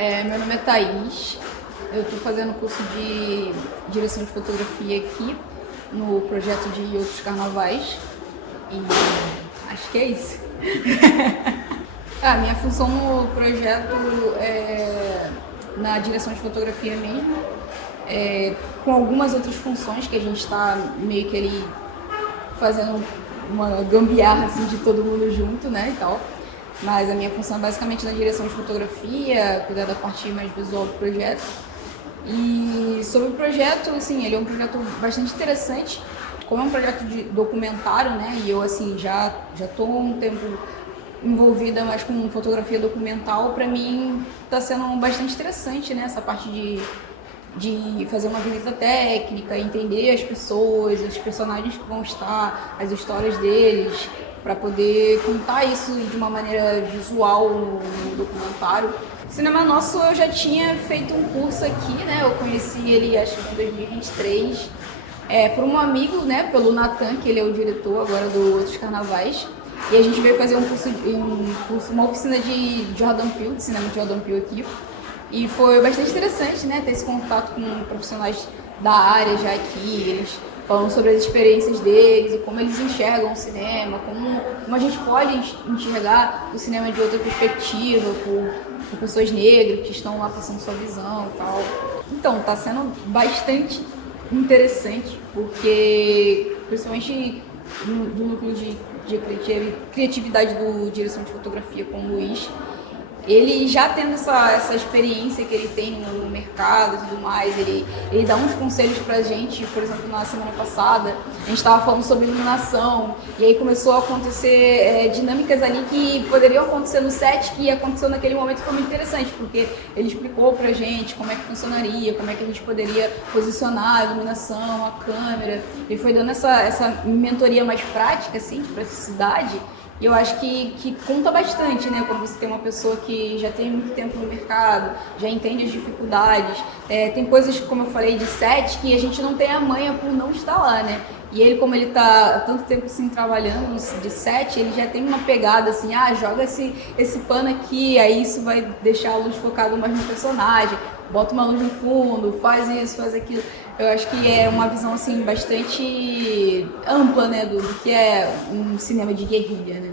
Meu nome é Thaís, eu estou fazendo curso de direção de fotografia aqui no projeto de Outros Carnavais e acho que é isso. Minha função no projeto é na direção de fotografia mesmo, com algumas outras funções que a gente está meio que ali fazendo uma gambiarra assim, de todo mundo junto, né, e tal. Mas a minha função é basicamente na direção de fotografia, cuidar da parte mais visual do projeto. E sobre o projeto, assim, ele é um projeto bastante interessante, como é um projeto de documentário, né, e eu assim já tô há um tempo envolvida mais com fotografia documental. Para mim está sendo bastante interessante, né, essa parte de fazer uma visita técnica, entender as pessoas, os personagens que vão estar, as histórias deles, para poder contar isso de uma maneira visual no documentário. O Cinema Nosso eu já tinha feito um curso aqui, né? Eu conheci ele acho que em 2023, por um amigo, né? Pelo Natan, que ele é o diretor agora do Outros Carnavais. E a gente veio fazer uma oficina de Jordan Peele, de cinema de Jordan Peele aqui. E foi bastante interessante, né? Ter esse contato com profissionais da área já aqui, eles falando sobre as experiências deles e como eles enxergam o cinema, como a gente pode enxergar o cinema de outra perspectiva, por pessoas negras que estão lá passando sua visão e tal. Então, está sendo bastante interessante, porque principalmente do núcleo de criatividade do direção de fotografia com o Luiz, ele já tendo essa experiência que ele tem no mercado e tudo mais, ele dá uns conselhos pra gente. Por exemplo, na semana passada, a gente estava falando sobre iluminação, e aí começou a acontecer dinâmicas ali que poderiam acontecer no set, que aconteceu naquele momento. Foi muito interessante, porque ele explicou pra gente como é que funcionaria, como é que a gente poderia posicionar a iluminação, a câmera. Ele foi dando essa mentoria mais prática, assim, de praticidade. E eu acho que conta bastante, né? Quando você tem uma pessoa que já tem muito tempo no mercado, já entende as dificuldades. Tem coisas, como eu falei, de set que a gente não tem a manha por não estar lá, né? E ele, como ele tá há tanto tempo assim trabalhando de set, ele já tem uma pegada assim, joga esse pano aqui, aí isso vai deixar a luz focada mais no personagem, bota uma luz no fundo, faz isso, faz aquilo. Eu acho que é uma visão assim bastante ampla, né, do que é um cinema de guerrilha, né?